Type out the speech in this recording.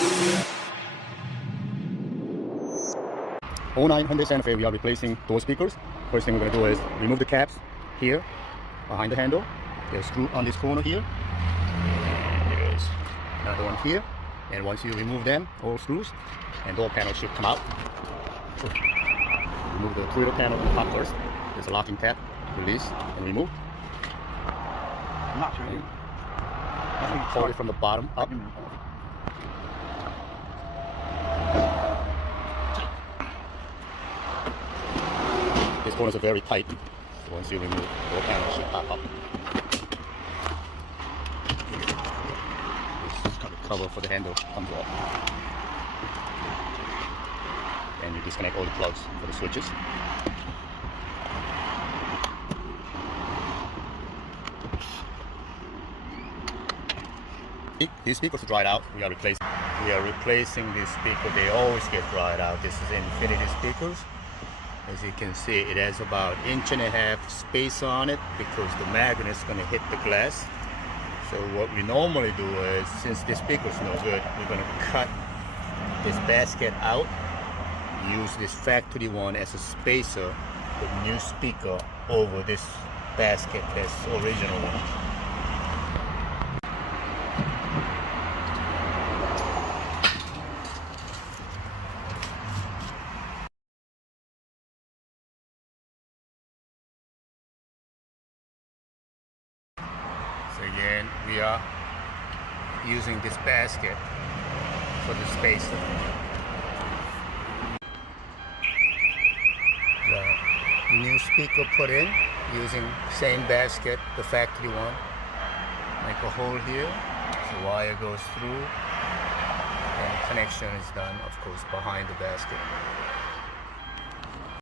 '09 Hyundai Santa Fe, we are replacing door speakers. First thing we're going to do is remove the caps here behind the handle. There's a screw on this corner here. There's another one here. And once you remove them, all screws, and door panel should come out. Remove the Twitter panel on the top first. There's a locking tab. Release and remove. Not really. And hold it from the bottom up. These corners are very tight. So once you remove, the door panel should pop up. This cover for the handle comes off. And you disconnect all the plugs for the switches. These speakers are dried out. We are replacing this speaker. They always get dried out. This is Infinity speakers. As you can see, it has about 1.5 inch space on it because the magnet is going to hit the glass. So what we normally do is, since this speaker is no good, we're going to cut this basket out. Use this factory one as a spacer. Put new speaker over this basket that's the original one. So again, we are using this basket for the spacer. The new speaker put in using same basket, the factory one. Make a hole here, the wire goes through, and connection is done, of course, behind the basket.